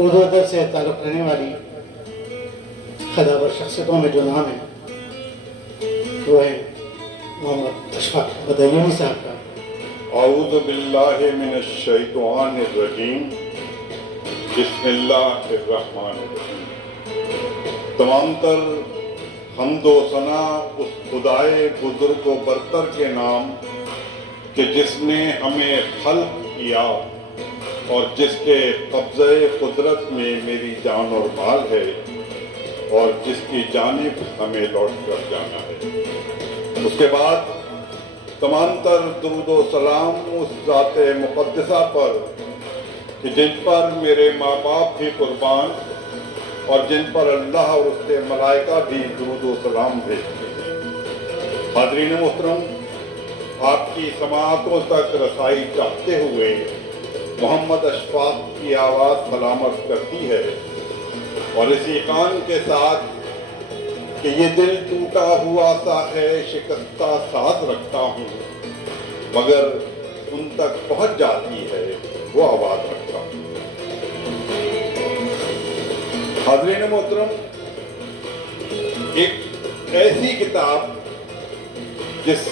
اردو ادب سے تعلق رہنے والی خداور شخصیتوں میں جو نام ہے وہ ہے محمد اشفاق بدایونی صاحب کا۔ اعوذ باللہ من الشیطان الرجیم، بسم اللہ الرحمن الرحیم۔ تمام تر حمد و ثنا اس خدائے بزرگ و برتر کے نام کہ جس نے ہمیں خلق کیا اور جس کے قبضہ قدرت میں میری جان اور مال ہے اور جس کی جانب ہمیں لوٹ کر جانا ہے۔ اس کے بعد تمام تر درود و سلام اس ذات مقدسہ پر کہ جن پر میرے ماں باپ بھی قربان اور جن پر اللہ اور اس کے ملائکہ بھی درود و سلام بھیجتے ہیں۔ حاضرین محترم، آپ کی سماعتوں تک رسائی چاہتے ہوئے محمد اشفاق کی آواز سلامت کرتی ہے، اور اسی کان کے ساتھ کہ یہ دل ٹوٹا ہوا سا ہے شکستہ ساز رکھتا ہوں، مگر ان تک پہنچ جاتی ہے وہ آواز رکھتا ہوں۔ حاضرین محترم، ایک ایسی کتاب جس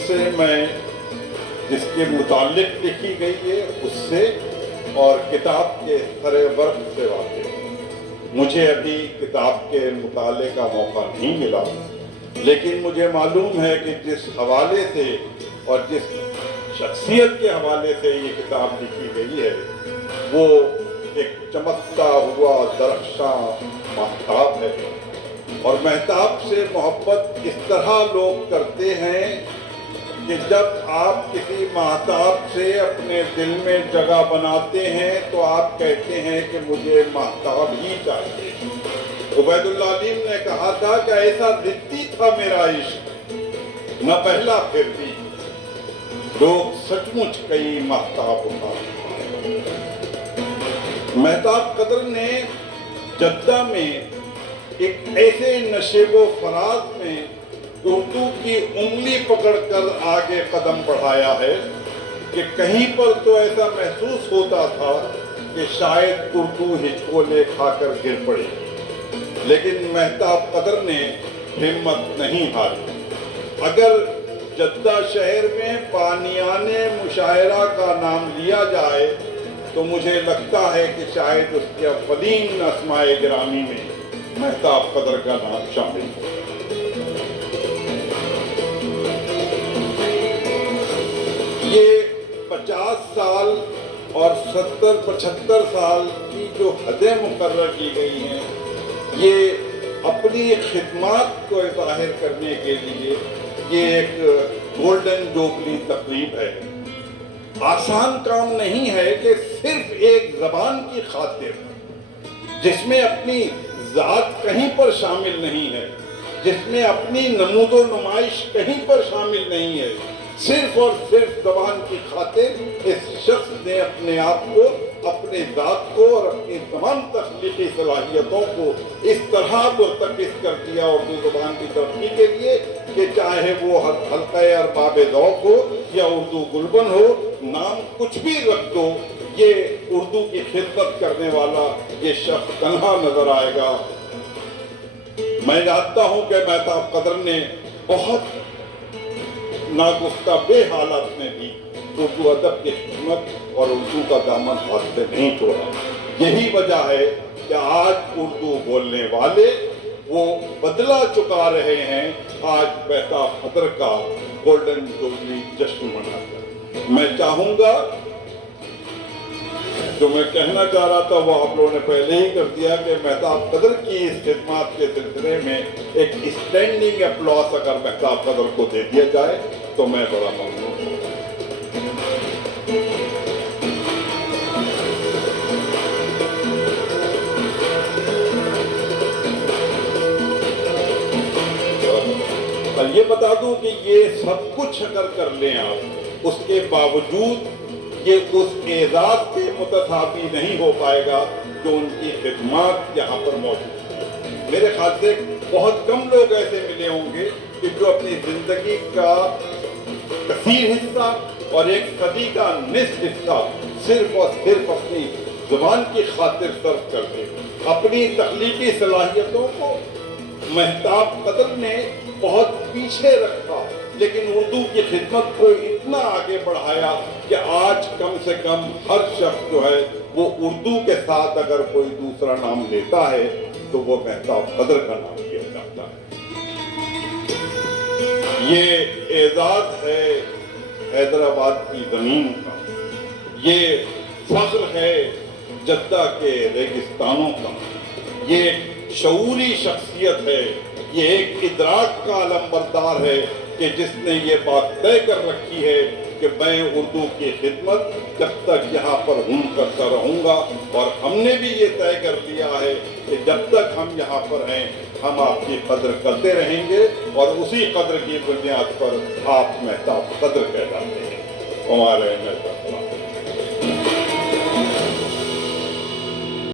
کے متعلق لکھی گئی ہے اس سے اور کتاب کے سر ورق سے واقف ہے۔ مجھے ابھی کتاب کے مطالعے کا موقع نہیں ملا، لیکن مجھے معلوم ہے کہ جس حوالے سے اور جس شخصیت کے حوالے سے یہ کتاب لکھی گئی ہے وہ ایک چمکتا ہوا درخشاں مہتاب ہے، اور مہتاب سے محبت اس طرح لوگ کرتے ہیں کہ جب آپ کسی مہتاب سے اپنے دل میں جگہ بناتے ہیں تو آپ کہتے ہیں کہ مجھے مہتاب ہی چاہیے۔ عبید اللہ علیم نے کہا تھا کہ ایسا ضدی تھا میرا عشق، نہ پہلا پھر بھی لوگ سچ مچ کئی مہتاب اٹھا۔ مہتاب قدر نے جدہ میں ایک ایسے نشیب و فراز میں اردو کی انگلی پکڑ کر آگے قدم بڑھایا ہے کہ کہیں پر تو ایسا محسوس ہوتا تھا کہ شاید اردو ہچکولے کھا کر گر پڑے، لیکن مہتاب قدر نے ہمت نہیں ہاری۔ اگر جدہ شہر میں بانیان مشاعرہ کا نام لیا جائے تو مجھے لگتا ہے کہ شاید اس کے اولین اسماء گرامی میں مہتاب قدر کا نام شامل ہے۔ یہ 50 سال اور 70-75 سال کی جو حدیں مقرر کی گئی ہیں، یہ اپنی خدمات کو ظاہر کرنے کے لیے یہ ایک گولڈن جوبلی تقریب ہے۔ آسان کام نہیں ہے کہ صرف ایک زبان کی خاطر جس میں اپنی ذات کہیں پر شامل نہیں ہے، جس میں اپنی نمود و نمائش کہیں پر شامل نہیں ہے، صرف اور صرف زبان کی خاطر اس شخص نے اپنے آپ کو، اپنے ذات کو اور اپنی تمام تخلیقی صلاحیتوں کو اس طرح مرتکز کر دیا اردو زبان کی ترقی کے لیے کہ چاہے وہ حلقہ ارباب ذوق ہو یا اردو گلبن ہو، نام کچھ بھی رکھ دو، یہ اردو کی خدمت کرنے والا یہ شخص تنہا نظر آئے گا۔ میں جانتا ہوں کہ مہتاب قدر نے بہت ناگفتہ بے حالات میں بھی اردو ادب کی خدمت اور اردو کا دامن ہاتھ سے نہیں چھوڑا۔ یہی وجہ ہے کہ آج اردو بولنے والے وہ بدلہ چکا رہے ہیں، آج مہتاب قدر کا گولڈن جوبلی جشن منا کر۔ میں چاہوں گا، جو میں کہنا چاہ رہا تھا وہ آپ لوگوں نے پہلے ہی کر دیا، کہ مہتاب قدر کی اس خدمات کے سلسلے میں ایک اسٹینڈنگ اپلاس اگر مہتاب قدر کو دے دیا جائے تو میں بڑا ممنون ہوں۔ اور یہ بتا دوں کہ یہ سب کچھ اگر کر لیں آپ، اس کے باوجود یہ اس اعزاز کے متساوی نہیں ہو پائے گا جو ان کی خدمات یہاں پر موجود ہیں۔ میرے خیال سے بہت کم لوگ ایسے ملے ہوں گے کہ جو اپنی زندگی کا کثیر حصہ اور ایک صدی کا نصف حصہ صرف اور صرف اپنی زبان کی خاطر صرف کر دے. اپنی تخلیقی صلاحیتوں کو مہتاب قدر نے بہت پیچھے رکھا، لیکن اردو کی خدمت کو اتنا آگے بڑھایا کہ آج کم سے کم ہر شخص جو ہے وہ اردو کے ساتھ اگر کوئی دوسرا نام لیتا ہے تو وہ مہتاب قدر کا نام لیا جاتا ہے. یہ اعزاز ہے حیدرآباد کی زمین کا، یہ فخر ہے جدہ کے ریگستانوں کا، یہ ایک شعوری شخصیت ہے، یہ ایک ادراک کا علمبردار ہے کہ جس نے یہ بات طے کر رکھی ہے کہ میں اردو کی خدمت جب تک یہاں پر ہوں کرتا رہوں گا، اور ہم نے بھی یہ طے کر لیا ہے کہ جب تک ہم یہاں پر ہیں ہم آپ کی قدر کرتے رہیں گے، اور اسی قدر کی بنیاد پر آپ مہتاب قدر کہلاتے ہیں. ہمارے